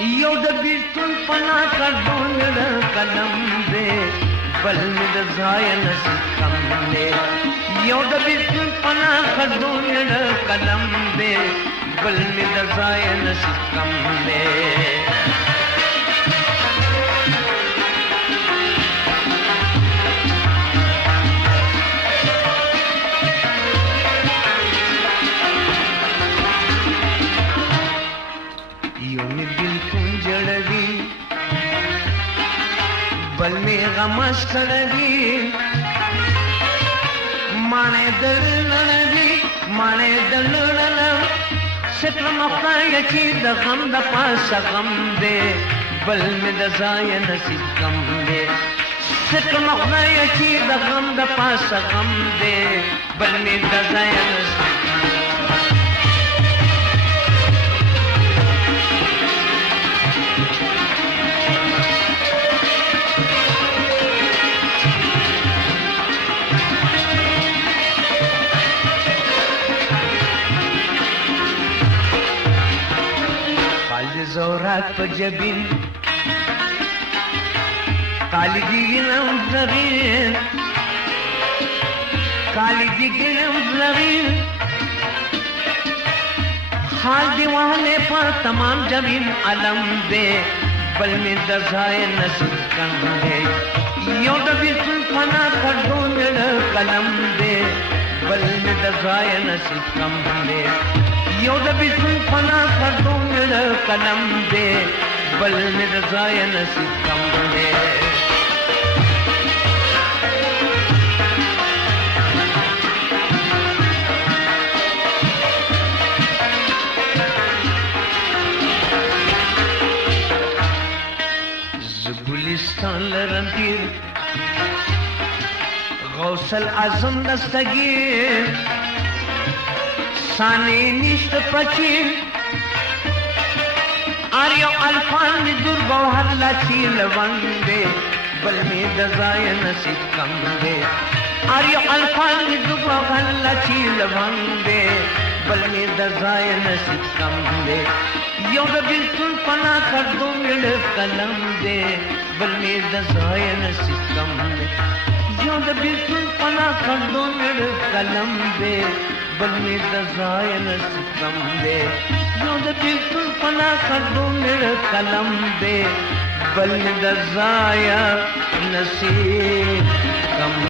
یو د بیلتون پنا کردو میرا قلم دے بل می د ځای نصیب کم دے یو د بیلتون پنا کردو میرا قلم دے بل می د ځای نصیب کم دے बल में गमस कड़गी माने दलगी माने दलल सित्र मखना यची द गम द पास गम दे बल में द जाय नसीब कम दे सित्र मखना यची द गम द पास गम दे बल में द जाय नसीब زورات په جبین کالی دیګنم زرین کالی دیګنم زرین حال دیوانے پر تمام جبین علم دے بل میں دزائے نصیب کم دے یو د بیلتون پنا کردو میرا قلم دے بل میں دزائے نصیب کم دے یو د بیلتون پنا کردو میرا قلم دے بل میں رضائے نصیب کم دے زگلستان لرم دیر غوث العظم دستگیر سانی نیست پچیر آریو الفان دی در گوہر لاچی لونگے بل میں دزائے نصیب کم دے آریو الفان دی در گوہر لاچی لونگے بل میں دزائے نصیب کم دے یو د بیلتون پنا کردو میرا قلم دے بل میں دزائے نصیب کم دے یو د بیلتون پنا کردو میرا قلم دے بل میں دزائے نصیب کم دے یو د بیلتون پنا کردو میرا قلم دے بل میں دزائے نصیب کم